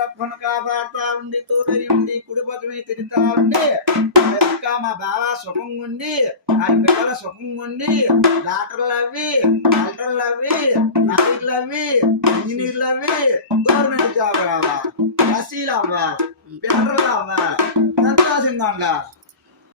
రప్పను కాపాడుతా ఉండి తోడని ఉండి కుడిపదమే తిరుగుతా ఉండి ఇంకా మా బావ సుఖంగా ఉండి ఆ పిల్లల సుఖంగా ఉండి డాక్టర్లు అవి కలెక్టర్లు అవి లాయర్లు అవి ఇంజనీర్లు అవి గవర్నమెంట్ జాబ్ రావా ఎస్సీలు అవ్వాలి పేటర్లు అవ్వాలి సంతోషంగా ఉండాలి.